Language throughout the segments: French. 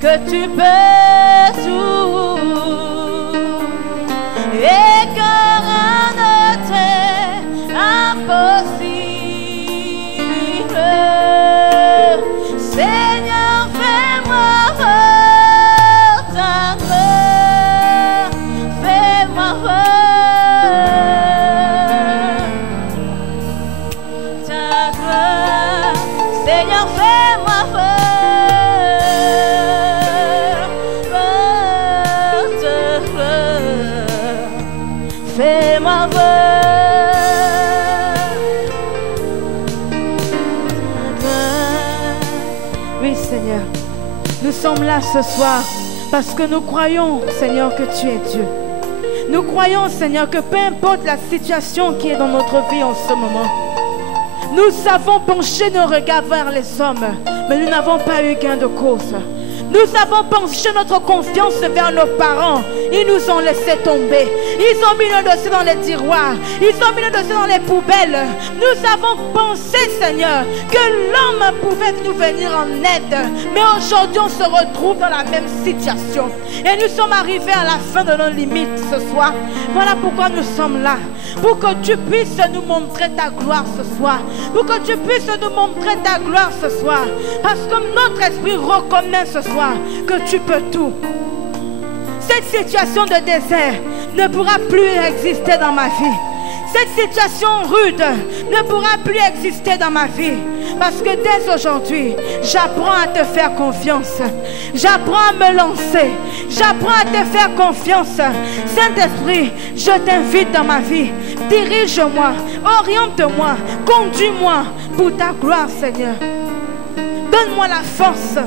que tu peux tout et que rien ne t'est impossible. Seigneur, fais-moi voir ta gloire, fais-moi voir ta gloire. Seigneur, fais-moi voir ta gloire, fais-moi voir. Oui, Seigneur, nous sommes là ce soir parce que nous croyons, Seigneur, que tu es Dieu. Nous croyons, Seigneur, que peu importe la situation qui est dans notre vie en ce moment, nous avons penché nos regards vers les hommes, mais nous n'avons pas eu gain de cause. Nous avons penché notre confiance vers nos parents. Ils nous ont laissé tomber. Ils ont mis nos dossiers dans les tiroirs. Ils ont mis nos dossiers dans les poubelles. Nous avons pensé, Seigneur, que l'homme pouvait nous venir en aide. Mais aujourd'hui, on se retrouve dans la même situation. Et nous sommes arrivés à la fin de nos limites ce soir. Voilà pourquoi nous sommes là. Pour que tu puisses nous montrer ta gloire ce soir. Pour que tu puisses nous montrer ta gloire ce soir. Parce que notre esprit reconnaît ce soir que tu peux tout. Cette situation de désert ne pourra plus exister dans ma vie. Cette situation rude ne pourra plus exister dans ma vie. Parce que dès aujourd'hui, j'apprends à te faire confiance. J'apprends à me lancer. J'apprends à te faire confiance. Saint-Esprit, je t'invite dans ma vie. Dirige-moi, oriente-moi, conduis-moi pour ta gloire, Seigneur. Donne-moi la force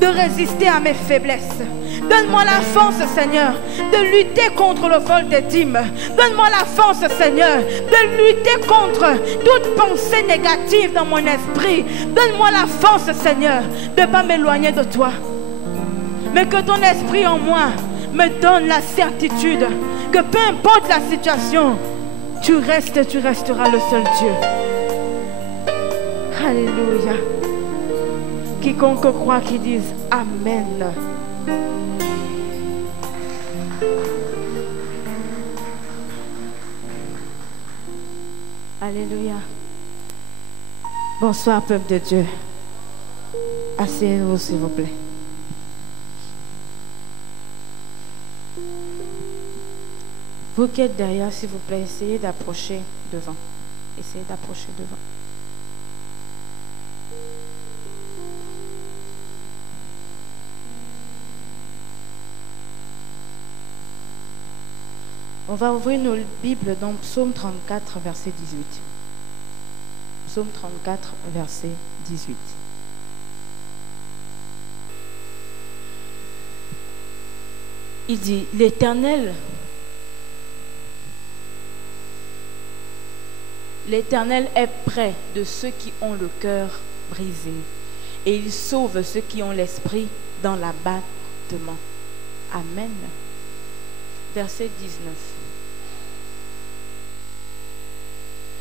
de résister à mes faiblesses. Donne-moi la force, Seigneur, de lutter contre le vol des dîmes. Donne-moi la force, Seigneur, de lutter contre toute pensée négative dans mon esprit. Donne-moi la force, Seigneur, de ne pas m'éloigner de toi. Mais que ton esprit en moi me donne la certitude que peu importe la situation, tu restes et tu resteras le seul Dieu. Alléluia. Quiconque croit qu'il dise Amen. Alléluia. Bonsoir, peuple de Dieu. Asseyez-vous, s'il vous plaît. Vous qui êtes derrière, s'il vous plaît, essayez d'approcher devant. Essayez d'approcher devant. On va ouvrir nos Bibles dans Psaume 34, verset 18. Psaume 34, verset 18. Il dit, l'Éternel est près de ceux qui ont le cœur brisé et il sauve ceux qui ont l'esprit dans l'abattement. Amen. Verset 19.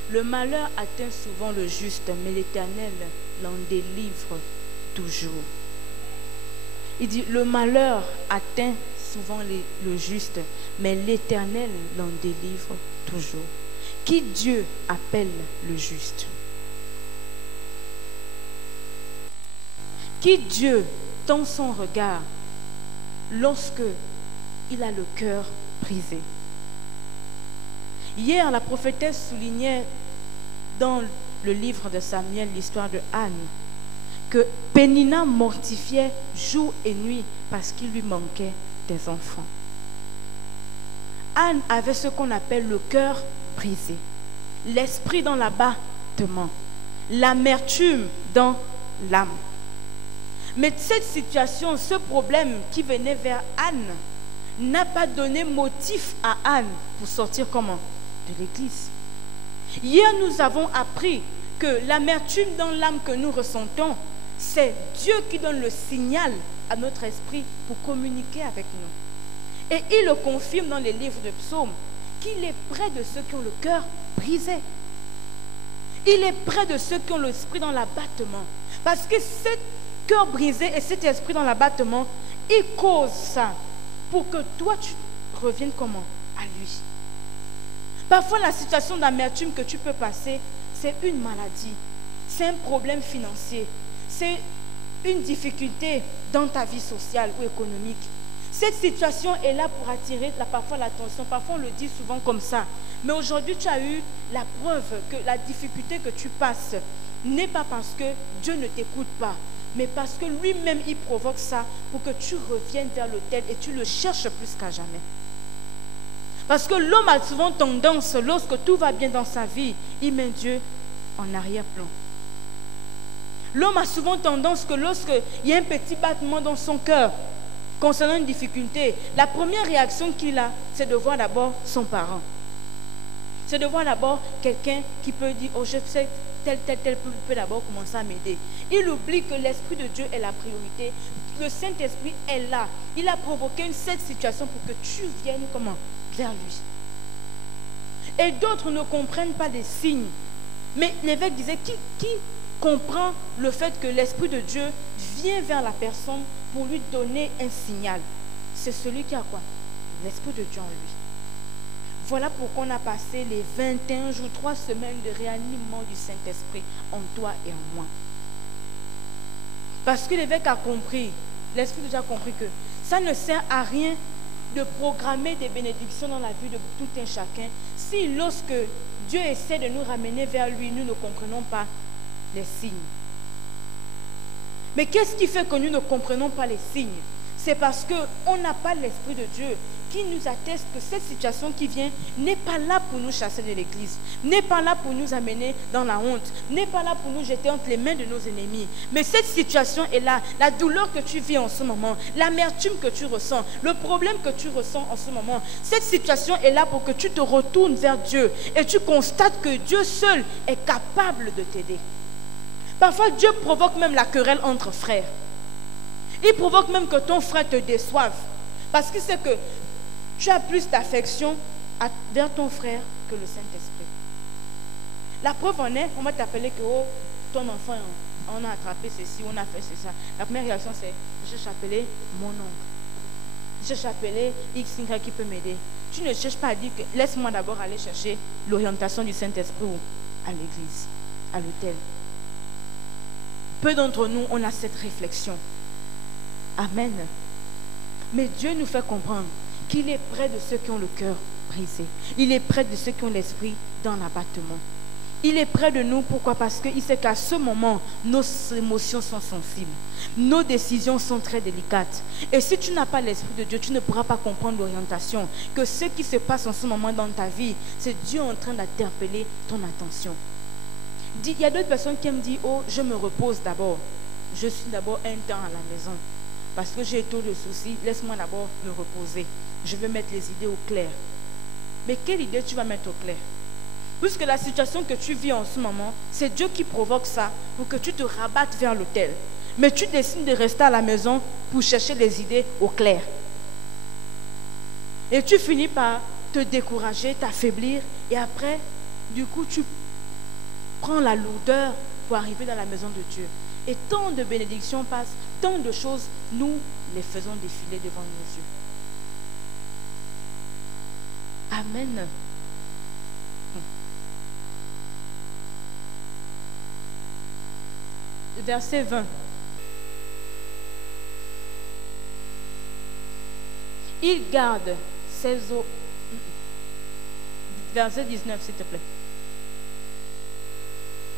Le malheur atteint souvent le juste, mais l'Éternel l'en délivre toujours. Il dit, le malheur atteint souvent le juste, mais l'Éternel l'en délivre toujours. Qui Dieu appelle le juste? Qui Dieu tend son regard lorsque il a le cœur brisé? Hier, la prophétesse soulignait dans le livre de Samuel l'histoire de Anne que Pénina mortifiait jour et nuit parce qu'il lui manquait des enfants. Anne avait ce qu'on appelle le cœur brisé, l'esprit dans l'abattement, l'amertume dans l'âme. Mais cette situation, ce problème qui venait vers Anne n'a pas donné motif à Anne pour sortir comment? De l'église. Hier, nous avons appris que l'amertume dans l'âme que nous ressentons, c'est Dieu qui donne le signal à notre esprit pour communiquer avec nous. Et il le confirme dans les livres de psaumes, qu'il est près de ceux qui ont le cœur brisé. Il est près de ceux qui ont l'esprit dans l'abattement. Parce que ce cœur brisé et cet esprit dans l'abattement il cause ça pour que toi, tu reviennes comment? À lui. Parfois, la situation d'amertume que tu peux passer, c'est une maladie, c'est un problème financier, c'est une difficulté dans ta vie sociale ou économique. Cette situation est là pour attirer parfois l'attention. Parfois, on le dit souvent comme ça. Mais aujourd'hui, tu as eu la preuve que la difficulté que tu passes n'est pas parce que Dieu ne t'écoute pas, mais parce que lui-même, il provoque ça pour que tu reviennes vers l'autel et tu le cherches plus qu'à jamais. Parce que l'homme a souvent tendance, lorsque tout va bien dans sa vie, il met Dieu en arrière-plan. L'homme a souvent tendance que lorsqu'il y a un petit battement dans son cœur concernant une difficulté, la première réaction qu'il a, c'est de voir d'abord son parent. C'est de voir d'abord quelqu'un qui peut dire, oh je sais, tel peut d'abord commencer à m'aider. Il oublie que l'Esprit de Dieu est la priorité. Le Saint-Esprit est là. Il a provoqué cette situation pour que tu viennes comment? Vers lui. Et d'autres ne comprennent pas les signes. Mais l'évêque disait, qui comprend le fait que l'Esprit de Dieu vient vers la personne pour lui donner un signal? C'est celui qui a quoi? L'Esprit de Dieu en lui. Voilà pourquoi on a passé les 21 jours, 3 semaines de réanimement du Saint-Esprit en toi et en moi. Parce que l'évêque a compris, l'Esprit de Dieu a compris que ça ne sert à rien de programmer des bénédictions dans la vie de tout un chacun si lorsque Dieu essaie de nous ramener vers lui, nous ne comprenons pas les signes. Mais qu'est-ce qui fait que nous ne comprenons pas les signes? C'est parce qu'on n'a pas l'Esprit de Dieu qui nous atteste que cette situation qui vient n'est pas là pour nous chasser de l'église, n'est pas là pour nous amener dans la honte, n'est pas là pour nous jeter entre les mains de nos ennemis. Mais cette situation est là, la douleur que tu vis en ce moment, l'amertume que tu ressens, le problème que tu ressens en ce moment, cette situation est là pour que tu te retournes vers Dieu et tu constates que Dieu seul est capable de t'aider. Parfois, Dieu provoque même la querelle entre frères. Il provoque même que ton frère te déçoive. Parce qu'il sait que tu as plus d'affection vers ton frère que le Saint-Esprit. La preuve en est, on va t'appeler que oh, ton enfant, on a attrapé ceci, on a fait ça. La première réaction c'est, je cherche à appeler mon oncle. Je cherche à appeler X qui peut m'aider. Tu ne cherches pas à dire que laisse-moi d'abord aller chercher l'orientation du Saint-Esprit ou à l'église, à l'autel. Peu d'entre nous, on a cette réflexion. Amen. Mais Dieu nous fait comprendre qu'il est près de ceux qui ont le cœur brisé. Il est près de ceux qui ont l'esprit dans l'abattement. Il est près de nous, pourquoi? Parce qu'il sait qu'à ce moment, nos émotions sont sensibles. Nos décisions sont très délicates. Et si tu n'as pas l'Esprit de Dieu, tu ne pourras pas comprendre l'orientation. Que ce qui se passe en ce moment dans ta vie, c'est Dieu en train d'interpeller ton attention. Il y a d'autres personnes qui me disent, oh, je me repose d'abord. Je suis d'abord un temps à la maison. Parce que j'ai trop de soucis, laisse-moi d'abord me reposer. Je veux mettre les idées au clair. Mais quelle idée tu vas mettre au clair? Puisque la situation que tu vis en ce moment, c'est Dieu qui provoque ça pour que tu te rabattes vers l'autel. Mais tu décides de rester à la maison pour chercher les idées au clair. Et tu finis par te décourager, t'affaiblir. Et après, du coup, tu prends la lourdeur pour arriver dans la maison de Dieu. Et tant de bénédictions passent, tant de choses, nous les faisons défiler devant nos yeux. Amen. Verset 20. Il garde ses eaux. Verset 19, s'il te plaît.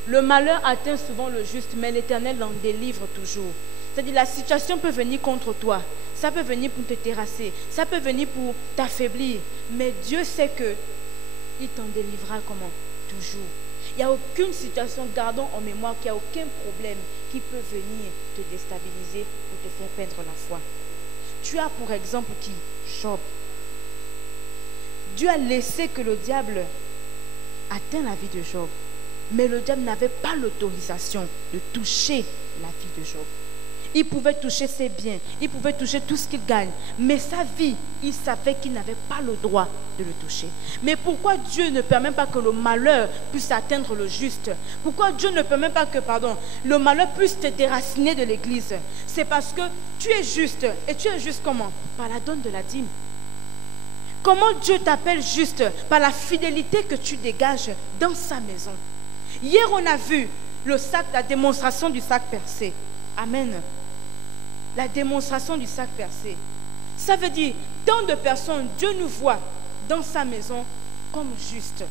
Le malheur atteint souvent le juste, mais l'Éternel l'en délivre toujours. C'est-à-dire la situation peut venir contre toi. Ça peut venir pour te terrasser. Ça peut venir pour t'affaiblir. Mais Dieu sait que il t'en délivrera comment? Toujours. Il n'y a aucune situation, gardons en mémoire qu'il n'y a aucun problème qui peut venir te déstabiliser ou te faire perdre la foi. Tu as pour exemple qui? Job. Dieu a laissé que le diable atteigne la vie de Job. Mais le diable n'avait pas l'autorisation de toucher la vie de Job. Il pouvait toucher ses biens, il pouvait toucher tout ce qu'il gagne. Mais sa vie, il savait qu'il n'avait pas le droit de le toucher. Mais pourquoi Dieu ne permet pas que le malheur puisse atteindre le juste? Pourquoi Dieu ne permet pas que, le malheur puisse te déraciner de l'église? C'est parce que tu es juste. Et tu es juste comment? Par la donne de la dîme. Comment Dieu t'appelle juste? Par la fidélité que tu dégages dans sa maison. Hier, on a vu le sac, la démonstration du sac percé. Amen. La démonstration du sac percé. Ça veut dire, tant de personnes, Dieu nous voit dans sa maison comme juste.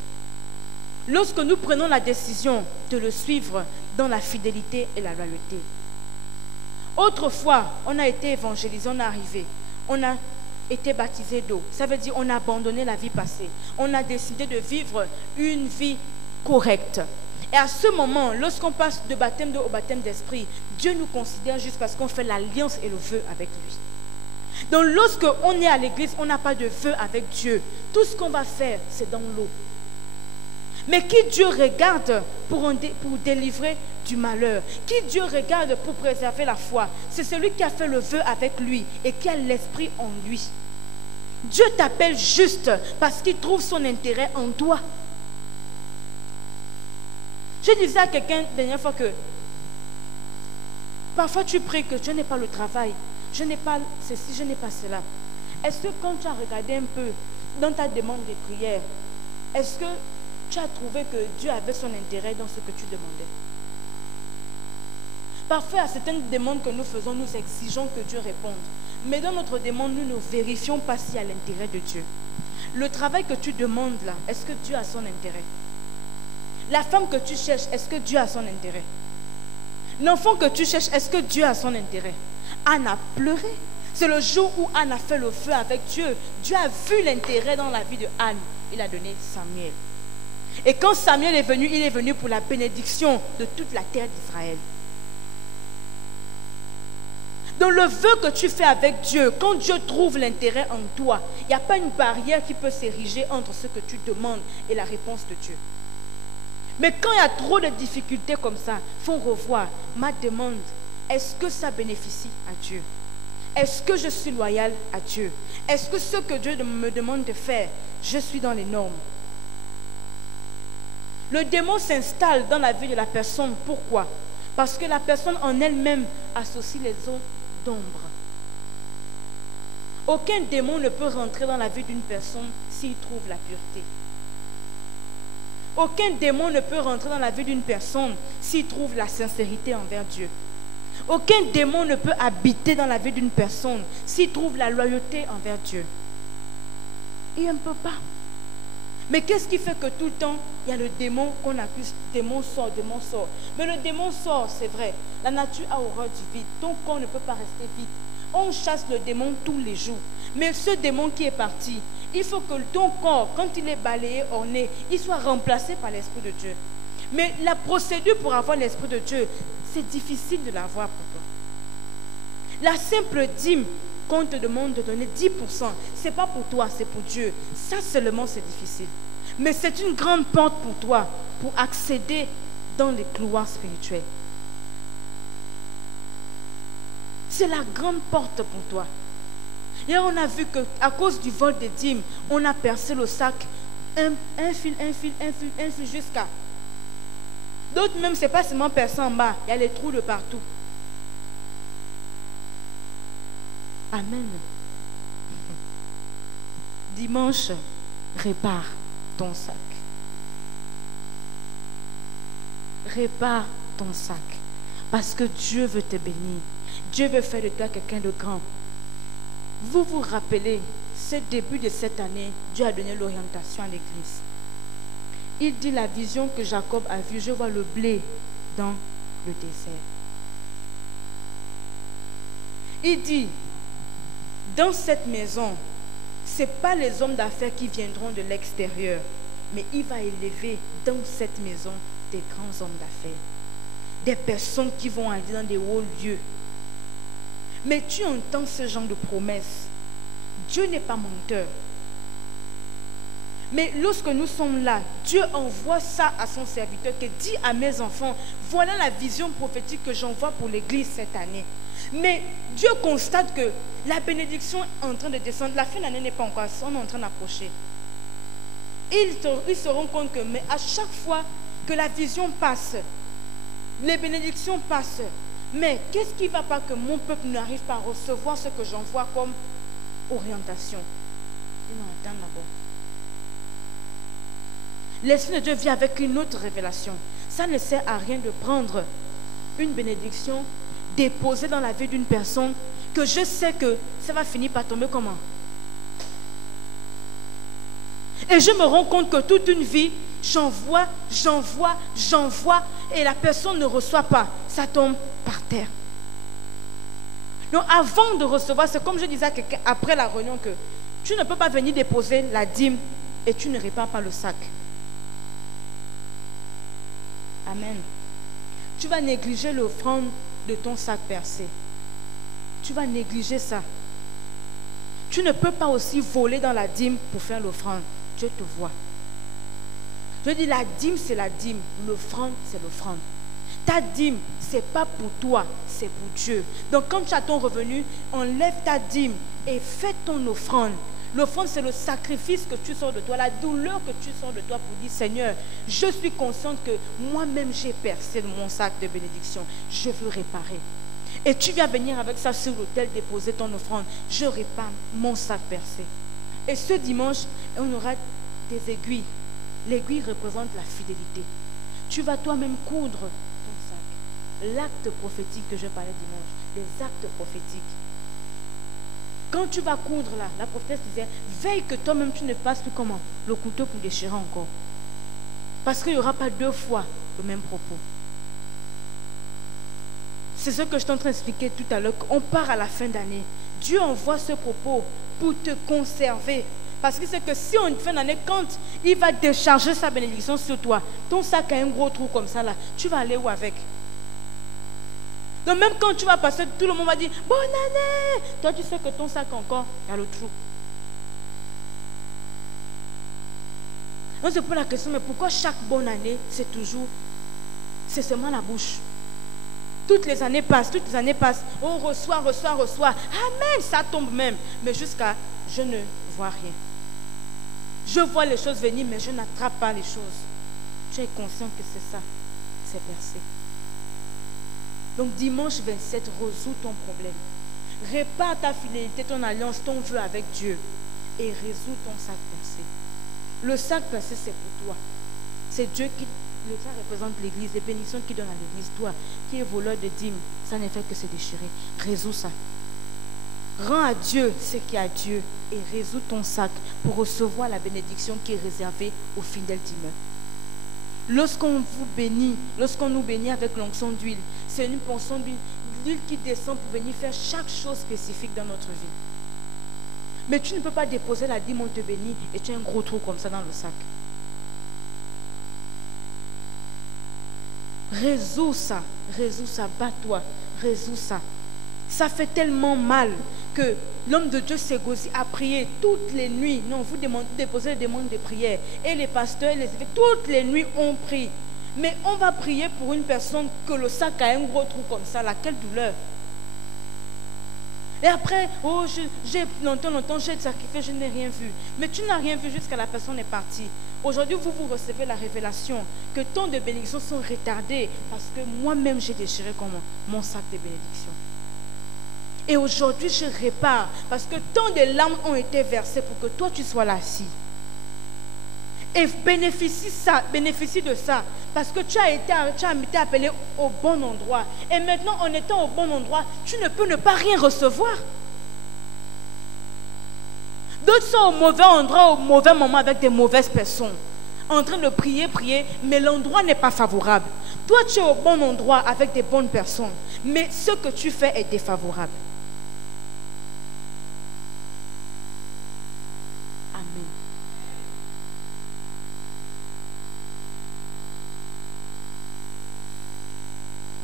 Lorsque nous prenons la décision de le suivre dans la fidélité et la loyauté. Autrefois, on a été évangélisé, on est arrivé. On a été baptisé d'eau. Ça veut dire on a abandonné la vie passée. On a décidé de vivre une vie correcte. Et à ce moment, lorsqu'on passe de baptême d'eau au baptême d'esprit, Dieu nous considère juste parce qu'on fait l'alliance et le vœu avec lui. Donc lorsque on est à l'église, on n'a pas de vœu avec Dieu. Tout ce qu'on va faire, c'est dans l'eau. Mais qui Dieu regarde pour délivrer du malheur? Qui Dieu regarde pour préserver la foi? C'est celui qui a fait le vœu avec lui et qui a l'esprit en lui. Dieu t'appelle juste parce qu'il trouve son intérêt en toi. Je disais à quelqu'un la dernière fois que parfois tu pries que je n'ai pas le travail, je n'ai pas ceci, je n'ai pas cela. Est-ce que quand tu as regardé un peu dans ta demande de prière, est-ce que tu as trouvé que Dieu avait son intérêt dans ce que tu demandais? Parfois, à certaines demandes que nous faisons, nous exigeons que Dieu réponde. Mais dans notre demande, nous ne vérifions pas s'il y a l'intérêt de Dieu. Le travail que tu demandes là, est-ce que Dieu a son intérêt? La femme que tu cherches, est-ce que Dieu a son intérêt? L'enfant que tu cherches, est-ce que Dieu a son intérêt? Anne a pleuré. C'est le jour où Anne a fait le feu avec Dieu. Dieu a vu l'intérêt dans la vie de Anne. Il a donné Samuel. Et quand Samuel est venu, il est venu pour la bénédiction de toute la terre d'Israël. Dans le vœu que tu fais avec Dieu, quand Dieu trouve l'intérêt en toi, il n'y a pas une barrière qui peut s'ériger entre ce que tu demandes et la réponse de Dieu. Mais quand il y a trop de difficultés comme ça, il faut revoir ma demande. Est-ce que ça bénéficie à Dieu? Est-ce que je suis loyal à Dieu? Est-ce que ce que Dieu me demande de faire, je suis dans les normes? Le démon s'installe dans la vie de la personne. Pourquoi? Parce que la personne en elle-même associe les eaux d'ombre. Aucun démon ne peut rentrer dans la vie d'une personne s'il trouve la pureté. Aucun démon ne peut rentrer dans la vie d'une personne s'il trouve la sincérité envers Dieu. Aucun démon ne peut habiter dans la vie d'une personne s'il trouve la loyauté envers Dieu. Il ne peut pas. Mais qu'est-ce qui fait que tout le temps, il y a le démon qu'on accuse, démon sort, démon sort. Mais le démon sort, c'est vrai. La nature a horreur du vide. Ton corps ne peut pas rester vide. On chasse le démon tous les jours. Mais ce démon qui est parti, il faut que ton corps, quand il est balayé, orné, il soit remplacé par l'Esprit de Dieu. Mais la procédure pour avoir l'Esprit de Dieu, c'est difficile de l'avoir pour toi. La simple dîme qu'on te demande de donner 10%, ce n'est pas pour toi, c'est pour Dieu. Ça seulement, c'est difficile. Mais c'est une grande porte pour toi, pour accéder dans les couloirs spirituels. C'est la grande porte pour toi. Et on a vu qu'à cause du vol des dîmes, on a percé le sac, un fil, jusqu'à... D'autres même, ce n'est pas seulement percé en bas, il y a les trous de partout. Amen. Dimanche, répare ton sac. Répare ton sac. Parce que Dieu veut te bénir. Dieu veut faire de toi quelqu'un de grand. Vous vous rappelez, ce début de cette année, Dieu a donné l'orientation à l'église. Il dit la vision que Jacob a vue, je vois le blé dans le désert. Il dit, dans cette maison, ce n'est pas les hommes d'affaires qui viendront de l'extérieur, mais il va élever dans cette maison des grands hommes d'affaires. Des personnes qui vont aller dans des hauts lieux. Mais tu entends ce genre de promesses. Dieu n'est pas menteur. Mais lorsque nous sommes là, Dieu envoie ça à son serviteur qui dit à mes enfants, voilà la vision prophétique que j'envoie pour l'église cette année. Mais Dieu constate que la bénédiction est en train de descendre. La fin de l'année n'est pas encore, on est en train d'approcher. Ils se rendent compte que, mais à chaque fois que la vision passe, les bénédictions passent, mais qu'est-ce qui ne va pas que mon peuple n'arrive pas à recevoir ce que j'envoie comme orientation? Ils n'ont attendent d'abord. L'Esprit de Dieu vient avec une autre révélation. Ça ne sert à rien de prendre une bénédiction déposée dans la vie d'une personne que je sais que ça va finir par tomber comment? Et je me rends compte que toute une vie, j'envoie, et la personne ne reçoit pas. Ça tombe par terre. Donc avant de recevoir, c'est comme je disais à quelqu'un après la réunion que tu ne peux pas venir déposer la dîme et tu ne répares pas le sac. Amen. Tu vas négliger l'offrande de ton sac percé. Tu vas négliger ça. Tu ne peux pas aussi voler dans la dîme pour faire l'offrande. Dieu te voit. Je dis la dîme, c'est la dîme. L'offrande, c'est l'offrande. Ta dîme, ce n'est pas pour toi, c'est pour Dieu. Donc quand tu as ton revenu, enlève ta dîme et fais ton offrande. L'offrande, c'est le sacrifice que tu sors de toi, la douleur que tu sors de toi pour dire, Seigneur, je suis consciente que moi-même j'ai percé mon sac de bénédiction. Je veux réparer. Et tu viens venir avec ça sur l'autel, déposer ton offrande. Je répare mon sac percé. Et ce dimanche, on aura des aiguilles. L'aiguille représente la fidélité. Tu vas toi-même coudre ton sac. L'acte prophétique que je parlais dimanche, les actes prophétiques. Quand tu vas coudre là, la prophétesse disait, veille que toi-même tu ne passes plus comment? Le couteau pour déchirer encore. Parce qu'il n'y aura pas deux fois le même propos. C'est ce que je suis en train d'expliquer tout à l'heure. On part à la fin d'année. Dieu envoie ce propos pour te conserver. Parce que c'est que si en fin d'année, quand il va décharger sa bénédiction sur toi, ton sac a un gros trou comme ça là, tu vas aller où avec? Donc même quand tu vas passer, tout le monde va dire bonne année. Toi tu sais que ton sac encore, il y a le trou. Donc c'est pour la question, mais pourquoi chaque bonne année, c'est seulement la bouche? Toutes les années passent, on reçoit. Amen, ça tombe même. Mais jusqu'à, je ne vois rien. Je vois les choses venir, mais je n'attrape pas les choses. Tu es conscient que c'est ça, c'est percé. Donc dimanche 27, résous ton problème. Répare ta fidélité, ton alliance, ton vœu avec Dieu. Et résous ton sac percé. Le sac percé, c'est pour toi. C'est Dieu qui... Le sac représente l'église, les bénédictions qu'il donne à l'église. Toi, qui es voleur de dîmes, ça n'est fait que se déchirer. Résous ça. Rends à Dieu ce qui est à Dieu et résous ton sac pour recevoir la bénédiction qui est réservée aux fidèles dîmeurs. Lorsqu'on vous bénit, lorsqu'on nous bénit avec l'onction d'huile, c'est une portion d'huile qui descend pour venir faire chaque chose spécifique dans notre vie. Mais tu ne peux pas déposer la dîme, on te bénit et tu as un gros trou comme ça dans le sac. Résous ça, bats-toi, résous ça. Ça fait tellement mal que l'homme de Dieu s'égosille à prier toutes les nuits. Non, vous déposez des demandes de prière. Et les pasteurs, les évêques, toutes les nuits on prie. Mais on va prier pour une personne que le sac a un gros trou comme ça, là, quelle douleur. Et après, oh, j'ai longtemps, j'ai sacrifié, je n'ai rien vu. Mais tu n'as rien vu jusqu'à la personne est partie. Aujourd'hui, vous recevez la révélation que tant de bénédictions sont retardées parce que moi-même, j'ai déchiré comment mon sac de bénédictions. Et aujourd'hui, je répare parce que tant de larmes ont été versées pour que toi, tu sois là assis. Et bénéficie de ça parce que tu as été appelé au bon endroit. Et maintenant, en étant au bon endroit, tu ne peux ne pas rien recevoir. D'autres sont au mauvais endroit, au mauvais moment avec des mauvaises personnes. En train de prier, mais l'endroit n'est pas favorable. Toi, tu es au bon endroit avec des bonnes personnes. Mais ce que tu fais est défavorable. Amen.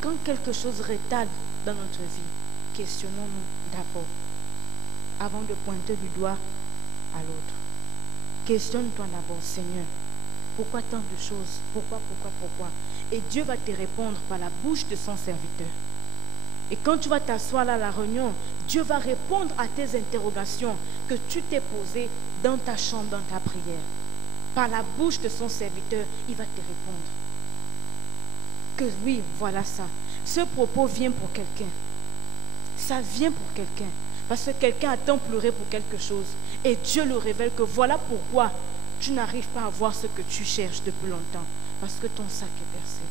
Quand quelque chose retarde dans notre vie, questionnons-nous d'abord, avant de pointer du doigt à l'autre. Questionne-toi d'abord, Seigneur, pourquoi tant de choses? Pourquoi? Et Dieu va te répondre par la bouche de son serviteur. Et quand tu vas t'asseoir là à la réunion, Dieu va répondre à tes interrogations que tu t'es posées dans ta chambre, dans ta prière. Par la bouche de son serviteur, il va te répondre. Que oui, voilà ça. Ce propos vient pour quelqu'un. Ça vient pour quelqu'un. Parce que quelqu'un a tant pleuré pour quelque chose. Et Dieu le révèle que voilà pourquoi tu n'arrives pas à voir ce que tu cherches depuis longtemps. Parce que ton sac est percé.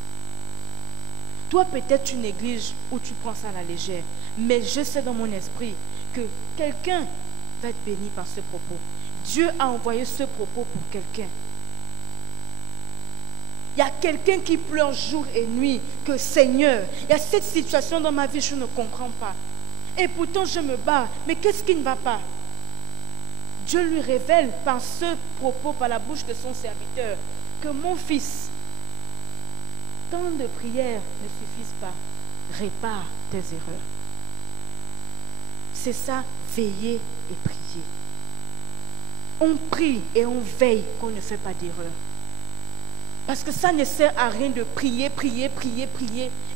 Toi, peut-être tu négliges ou tu prends ça à la légère. Mais je sais dans mon esprit que quelqu'un va être béni par ce propos. Dieu a envoyé ce propos pour quelqu'un. Il y a quelqu'un qui pleure jour et nuit que Seigneur, il y a cette situation dans ma vie, je ne comprends pas. Et pourtant je me bats. Mais qu'est-ce qui ne va pas? Dieu lui révèle par ce propos, par la bouche de son serviteur, que mon fils, tant de prières ne suffisent pas. Répare tes erreurs. C'est ça, veiller et prier. On prie et on veille qu'on ne fait pas d'erreur. Parce que ça ne sert à rien de prier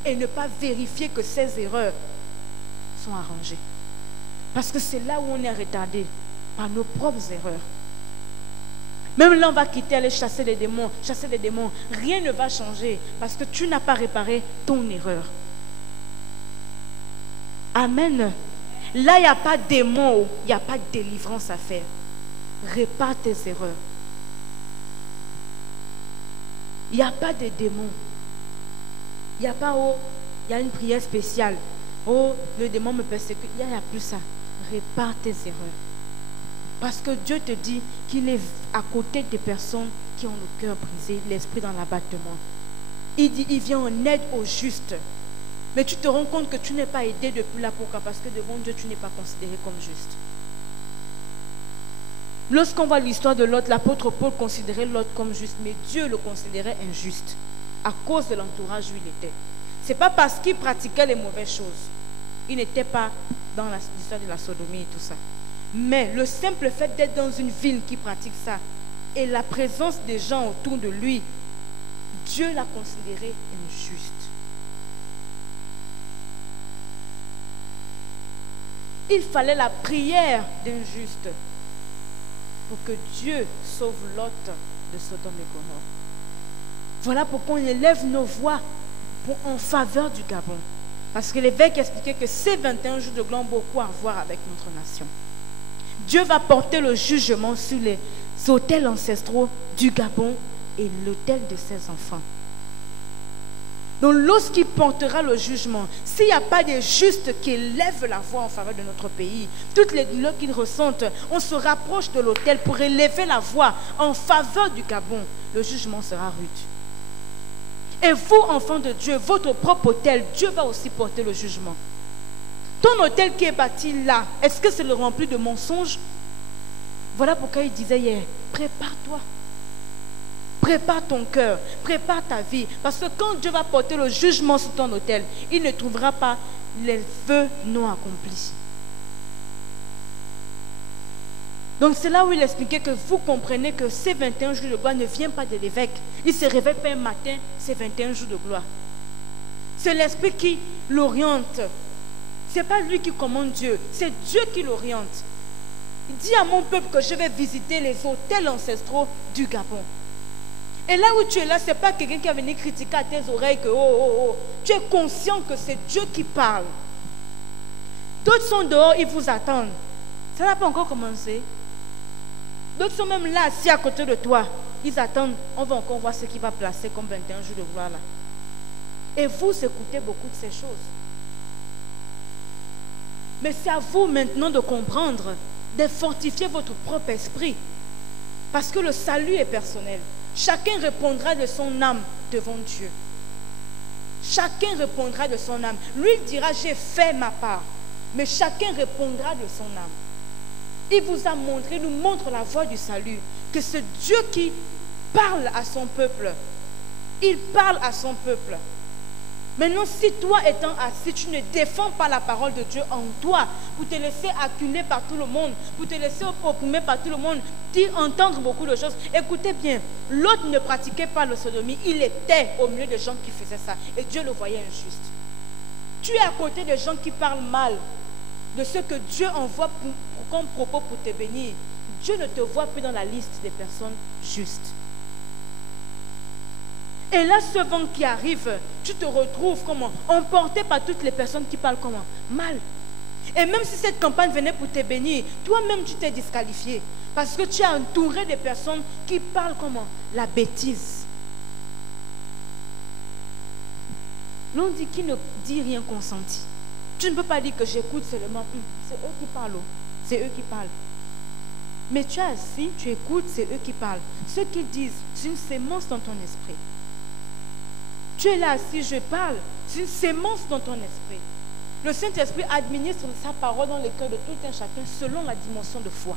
et ne pas vérifier que ces erreurs sont arrangées. Parce que c'est là où on est retardé, par nos propres erreurs. Même là, on va quitter, aller chasser les démons. Rien ne va changer parce que tu n'as pas réparé ton erreur. Amen. Là, il n'y a pas de démon, il n'y a pas de délivrance à faire. Répare tes erreurs. Il n'y a pas de démon. Il n'y a pas, il y a une prière spéciale. Oh, le démon me persécute. Il n'y a plus ça. Répare tes erreurs. Parce que Dieu te dit qu'il est à côté des personnes qui ont le cœur brisé, l'esprit dans l'abattement. Il dit, il vient en aide aux justes. Mais tu te rends compte que tu n'es pas aidé depuis là. Pourquoi? Parce que devant Dieu, tu n'es pas considéré comme juste. Lorsqu'on voit l'histoire de Lot, l'apôtre Paul considérait Lot comme juste, mais Dieu le considérait injuste à cause de l'entourage où il était. Ce n'est pas parce qu'il pratiquait les mauvaises choses. Il n'était pas dans l'histoire de la sodomie et tout ça. Mais le simple fait d'être dans une ville qui pratique ça et la présence des gens autour de lui, Dieu l'a considéré injuste. Il fallait la prière d'un juste pour que Dieu sauve Lot de Sodome et Gomorrhe. Voilà pourquoi on élève nos voix en faveur du Gabon. Parce que l'évêque expliquait que ces 21 jours de gloire ont beaucoup à voir avec notre nation. Dieu va porter le jugement sur les autels ancestraux du Gabon et l'autel de ses enfants. Donc lorsqu'il portera le jugement, s'il n'y a pas de justes qui élèvent la voix en faveur de notre pays, toutes les douleurs qu'ils ressentent, on se rapproche de l'autel pour élever la voix en faveur du Gabon, le jugement sera rude. Et vous, enfants de Dieu, votre propre autel, Dieu va aussi porter le jugement. Ton autel qui est bâti là, est-ce que c'est le rempli de mensonges? Voilà pourquoi il disait hier, prépare-toi. Prépare ton cœur, prépare ta vie. Parce que quand Dieu va porter le jugement sur ton autel, il ne trouvera pas les vœux non accomplis. Donc c'est là où il expliquait que vous comprenez que ces 21 jours de gloire ne viennent pas de l'évêque. Il se réveille pas un matin, ces 21 jours de gloire. C'est l'esprit qui l'oriente. Ce n'est pas lui qui commande Dieu, c'est Dieu qui l'oriente. Il dit à mon peuple que je vais visiter les autels ancestraux du Gabon. Et là où tu es là, ce n'est pas quelqu'un qui va venir critiquer à tes oreilles que tu es conscient que c'est Dieu qui parle. D'autres sont dehors, ils vous attendent. Ça n'a pas encore commencé. D'autres sont même là, assis à côté de toi. Ils attendent, on va encore voir ce qu'il va placer comme 21 jours de gloire là. Et vous écoutez beaucoup de ces choses. Mais c'est à vous maintenant de comprendre, de fortifier votre propre esprit. Parce que le salut est personnel. Chacun répondra de son âme devant Dieu. Chacun répondra de son âme. Lui, il dira, j'ai fait ma part. Mais chacun répondra de son âme. Il vous a montré, il nous montre la voie du salut. Que c'est Dieu qui parle à son peuple. Il parle à son peuple. Maintenant, si toi étant assis, tu ne défends pas la parole de Dieu en toi, pour te laisser acculer par tout le monde, pour te laisser opprimer par tout le monde, entendre beaucoup de choses. Écoutez bien, l'autre ne pratiquait pas le sodomie, il était au milieu de gens qui faisaient ça, et Dieu le voyait injuste. Tu es à côté de gens qui parlent mal de ce que Dieu envoie comme propos pour te bénir. Dieu ne te voit plus dans la liste des personnes justes. Et là, ce vent qui arrive, tu te retrouves comment? Emporté par toutes les personnes qui parlent comment? Mal. Et même si cette campagne venait pour te bénir, toi-même tu t'es disqualifié. Parce que tu es entouré de personnes qui parlent comment? La bêtise. L'on dit qui ne dit rien consenti. Tu ne peux pas dire que j'écoute seulement. C'est eux qui parlent. C'est eux qui parlent. Mais tu es assis, tu écoutes, c'est eux qui parlent. Ce qu'ils disent, c'est une sémence dans ton esprit. Tu es là assis, je parle, c'est une sémence dans ton esprit. Le Saint-Esprit administre sa parole dans le cœur de tout un chacun selon la dimension de foi.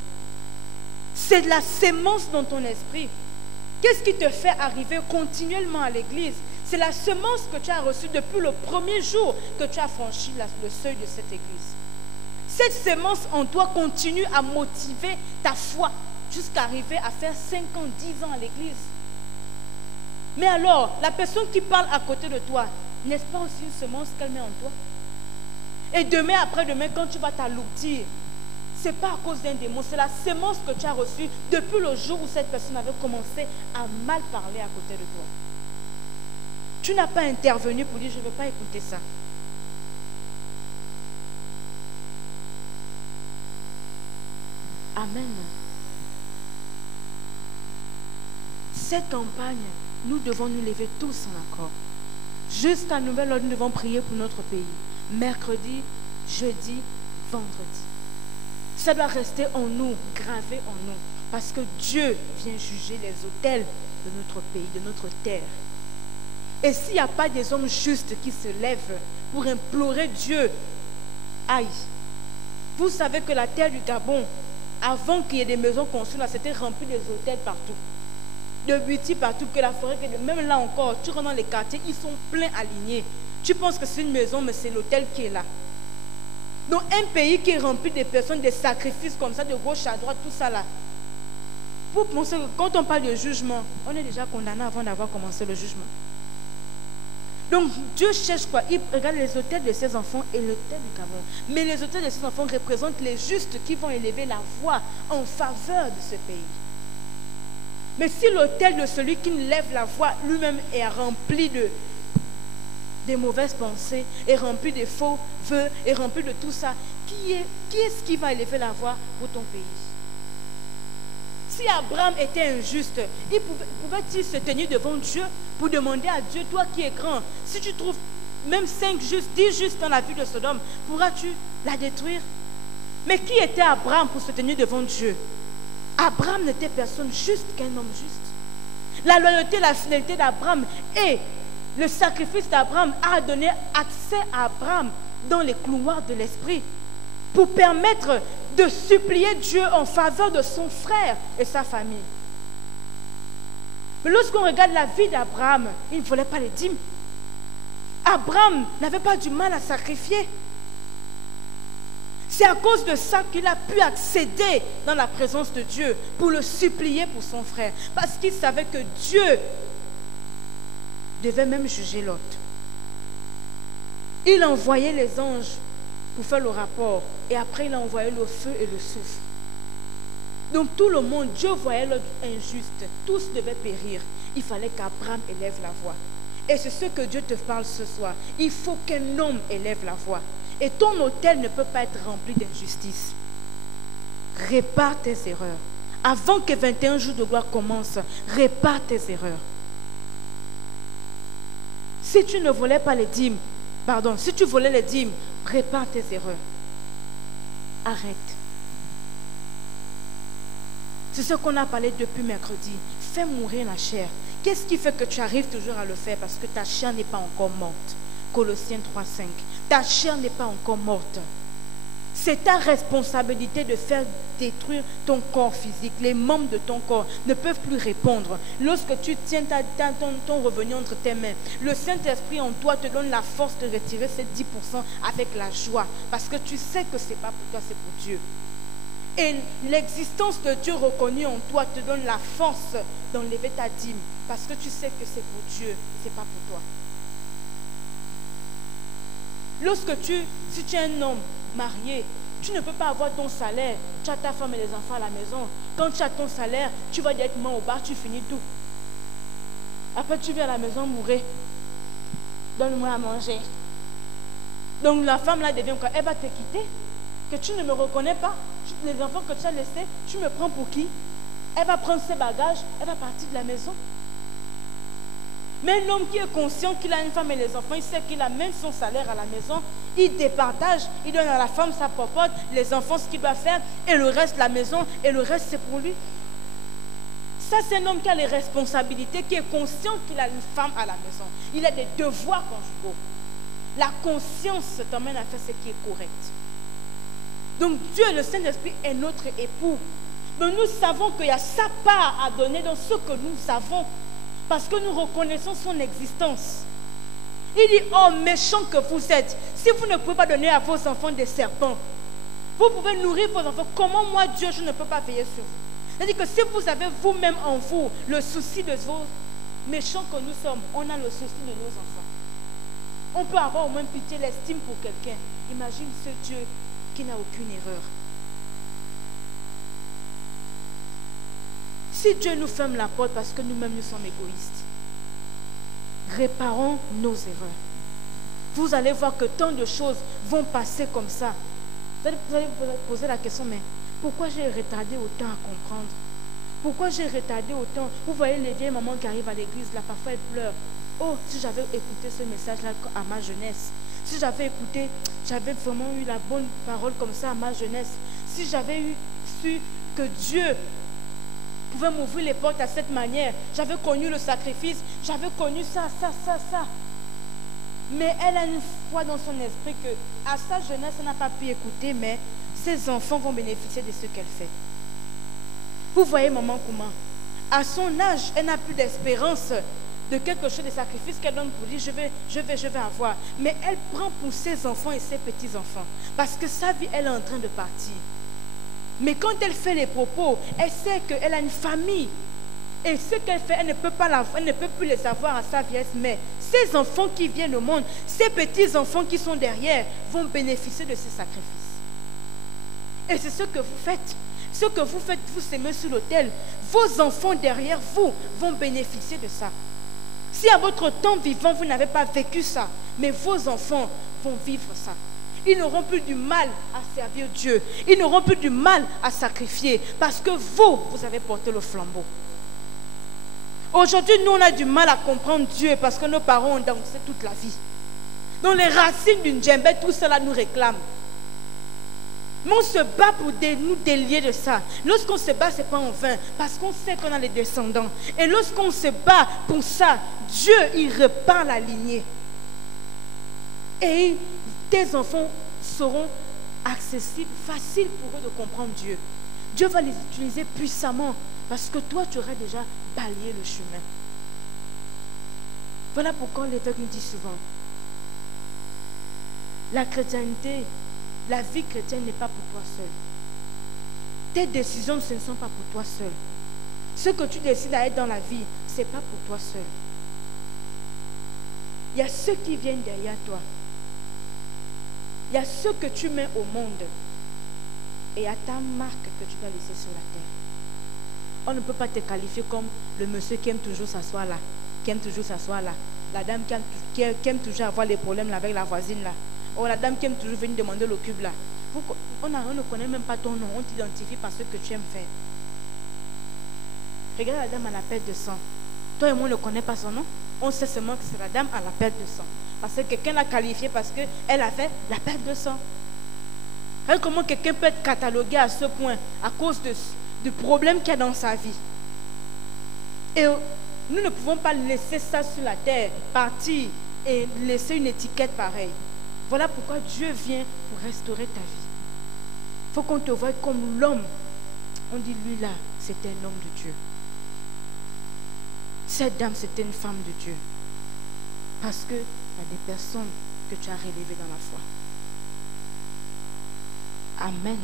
C'est de la sémence dans ton esprit. Qu'est-ce qui te fait arriver continuellement à l'église? C'est la semence que tu as reçue depuis le premier jour que tu as franchi le seuil de cette église. Cette sémence en toi continue à motiver ta foi jusqu'à arriver à faire 5 ans, 10 ans à l'église. Mais alors, la personne qui parle à côté de toi, n'est-ce pas aussi une semence qu'elle met en toi? Et demain, après-demain, quand tu vas t'alourdir, ce n'est pas à cause d'un démon, c'est la sémence que tu as reçue depuis le jour où cette personne avait commencé à mal parler à côté de toi. Tu n'as pas intervenu pour dire, je ne veux pas écouter ça. Amen. Cette campagne, nous devons nous lever tous en accord. Jusqu'à nouvel ordre, nous devons prier pour notre pays. Mercredi, jeudi, vendredi. Ça doit rester en nous, gravé en nous. Parce que Dieu vient juger les autels de notre pays, de notre terre. Et s'il n'y a pas des hommes justes qui se lèvent pour implorer Dieu, aïe. Vous savez que la terre du Gabon, avant qu'il y ait des maisons construites, là, c'était rempli des hôtels partout. De butis partout, que la forêt, même là encore, tu rentres dans les quartiers, ils sont pleins alignés. Tu penses que c'est une maison, mais c'est l'hôtel qui est là. Donc un pays qui est rempli de personnes, des sacrifices comme ça, de gauche à droite, tout ça là. Vous pensez que quand on parle de jugement, on est déjà condamné avant d'avoir commencé le jugement. Donc Dieu cherche quoi? Il regarde les autels de ses enfants et l'autel du Gabon. Mais les autels de ses enfants représentent les justes qui vont élever la voix en faveur de ce pays. Mais si l'autel de celui qui ne lève la voix lui-même est rempli de mauvaises pensées, est rempli de faux vœux, est rempli de tout ça, qui est-ce qui va élever la voix pour ton pays? Si Abraham était injuste, pouvait-il se tenir devant Dieu pour demander à Dieu, toi qui es grand, si tu trouves même 5 justes, 10 justes dans la ville de Sodome, pourras-tu la détruire? Mais qui était Abraham pour se tenir devant Dieu? Abraham n'était personne juste qu'un homme juste. La loyauté, la fidélité d'Abraham et le sacrifice d'Abraham a donné accès à Abraham dans les couloirs de l'esprit pour permettre de supplier Dieu en faveur de son frère et sa famille. Mais lorsqu'on regarde la vie d'Abraham, il ne volait pas les dîmes. Abraham n'avait pas du mal à sacrifier. C'est à cause de ça qu'il a pu accéder dans la présence de Dieu pour le supplier pour son frère. Parce qu'il savait que Dieu devait même juger Lot. Il envoyait les anges pour faire le rapport. Et après, il a envoyé le feu et le souffle. Donc tout le monde, Dieu voyait Lot injuste. Tous devaient périr. Il fallait qu'Abraham élève la voix. Et c'est ce que Dieu te parle ce soir. Il faut qu'un homme élève la voix. Et ton autel ne peut pas être rempli d'injustice. Répare tes erreurs. Avant que 21 jours de gloire commencent, répare tes erreurs. Si tu ne volais pas les dîmes, si tu volais les dîmes, répare tes erreurs. Arrête. C'est ce qu'on a parlé depuis mercredi. Fais mourir la chair. Qu'est-ce qui fait que tu arrives toujours à le faire? Parce que ta chair n'est pas encore morte. Colossiens 3,5. Ta chair n'est pas encore morte. C'est ta responsabilité de faire détruire ton corps physique. Les membres de ton corps ne peuvent plus répondre. Lorsque tu tiens ton revenu entre tes mains, le Saint-Esprit en toi te donne la force de retirer ces 10% avec la joie. Parce que tu sais que ce n'est pas pour toi, c'est pour Dieu. Et l'existence de Dieu reconnue en toi te donne la force d'enlever ta dîme. Parce que tu sais que c'est pour Dieu, ce n'est pas pour toi. Si tu es un homme marié, tu ne peux pas avoir ton salaire, tu as ta femme et les enfants à la maison. Quand tu as ton salaire, tu vas directement au bar, tu finis tout. Après tu viens à la maison mourir. Donne-moi à manger. Donc la femme là devient quoi? Elle va te quitter. Que tu ne me reconnais pas. Les enfants que tu as laissés, tu me prends pour qui? Elle va prendre ses bagages, elle va partir de la maison. Mais un homme qui est conscient qu'il a une femme et les enfants, il sait qu'il a même son salaire à la maison, il départage, il donne à la femme sa popote, les enfants ce qu'il doit faire, et le reste la maison, et le reste c'est pour lui. Ça c'est un homme qui a les responsabilités, qui est conscient qu'il a une femme à la maison. Il a des devoirs conjugaux. La conscience t'emmène à faire ce qui est correct. Donc Dieu, le Saint-Esprit, est notre époux. Mais nous savons qu'il y a sa part à donner dans ce que nous savons. Parce que nous reconnaissons son existence. Il dit, oh méchants que vous êtes, si vous ne pouvez pas donner à vos enfants des serpents, vous pouvez nourrir vos enfants. Comment moi, Dieu, je ne peux pas veiller sur vous? C'est-à-dire que si vous avez vous-même en vous le souci de vos méchants que nous sommes, on a le souci de nos enfants. On peut avoir au moins pitié, l'estime pour quelqu'un. Imagine ce Dieu qui n'a aucune erreur. Si Dieu nous ferme la porte parce que nous-mêmes nous sommes égoïstes, réparons nos erreurs. Vous allez voir que tant de choses vont passer comme ça. Vous allez vous poser la question, mais pourquoi j'ai retardé autant à comprendre? Pourquoi j'ai retardé autant? Vous voyez les vieilles mamans qui arrivent à l'église, là, parfois elles pleurent. Oh, si j'avais écouté ce message-là à ma jeunesse, si j'avais écouté, j'avais vraiment eu la bonne parole comme ça à ma jeunesse, si j'avais su que Dieu pouvait m'ouvrir les portes à cette manière, j'avais connu le sacrifice, j'avais connu ça. Mais elle a une foi dans son esprit que à sa jeunesse, elle n'a pas pu écouter, mais ses enfants vont bénéficier de ce qu'elle fait. Vous voyez maman comment, à son âge, elle n'a plus d'espérance de quelque chose de sacrifice qu'elle donne pour dire je vais avoir. Mais elle prend pour ses enfants et ses petits-enfants. Parce que sa vie, elle est en train de partir. Mais quand elle fait les propos, elle sait qu'elle a une famille. Et ce qu'elle fait, elle ne peut plus les avoir à sa vieillesse. Mais ses enfants qui viennent au monde, ses petits-enfants qui sont derrière, vont bénéficier de ces sacrifices. Et c'est ce que vous faites. Ce que vous faites, vous s'aimez sur l'autel. Vos enfants derrière vous vont bénéficier de ça. Si à votre temps vivant, vous n'avez pas vécu ça, mais vos enfants vont vivre ça. Ils n'auront plus du mal à servir Dieu. Ils n'auront plus du mal à sacrifier. Parce que vous avez porté le flambeau. Aujourd'hui, nous, on a du mal à comprendre Dieu parce que nos parents ont dansé toute la vie. Donc les racines d'une djembé, tout cela nous réclame. Mais on se bat pour nous délier de ça. Lorsqu'on se bat, ce n'est pas en vain. Parce qu'on sait qu'on a les descendants. Et lorsqu'on se bat pour ça, Dieu, il repart la lignée. Et tes enfants seront accessibles, faciles pour eux de comprendre Dieu. Dieu va les utiliser puissamment. Parce que toi, tu aurais déjà balayé le chemin. Voilà pourquoi l'évêque nous dit souvent, la chrétienté, la vie chrétienne n'est pas pour toi seul. Tes décisions, ce ne sont pas pour toi seul. Ce que tu décides à être dans la vie, ce n'est pas pour toi seul. Il y a ceux qui viennent derrière toi. Il y a ceux que tu mets au monde. Et il y a ta marque que tu dois laisser sur la terre. On ne peut pas te qualifier comme le monsieur qui aime toujours s'asseoir là. Qui aime toujours s'asseoir là. La dame qui aime toujours avoir des problèmes là avec la voisine là. Ou la dame qui aime toujours venir demander le cube là. On ne connaît même pas ton nom. On t'identifie par ce que tu aimes faire. Regarde la dame à la perte de sang. Toi et moi, on ne connaît pas son nom. On sait seulement que c'est la dame à la perte de sang. Parce que quelqu'un l'a qualifiée parce qu'elle a fait la perte de sang. Regarde comment quelqu'un peut être catalogué à ce point à cause du problème qu'il y a dans sa vie. Et nous ne pouvons pas laisser ça sur la terre, partir et laisser une étiquette pareille. Voilà pourquoi Dieu vient pour restaurer ta vie. Il faut qu'on te voie comme l'homme. On dit, lui là, c'était un homme de Dieu. Cette dame, c'était une femme de Dieu. Parce qu'il y a des personnes que tu as relevées dans la foi. Amen.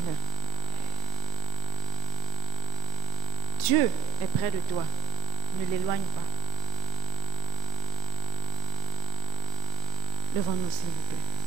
Dieu est près de toi. Ne l'éloigne pas. Levons-nous, s'il vous plaît.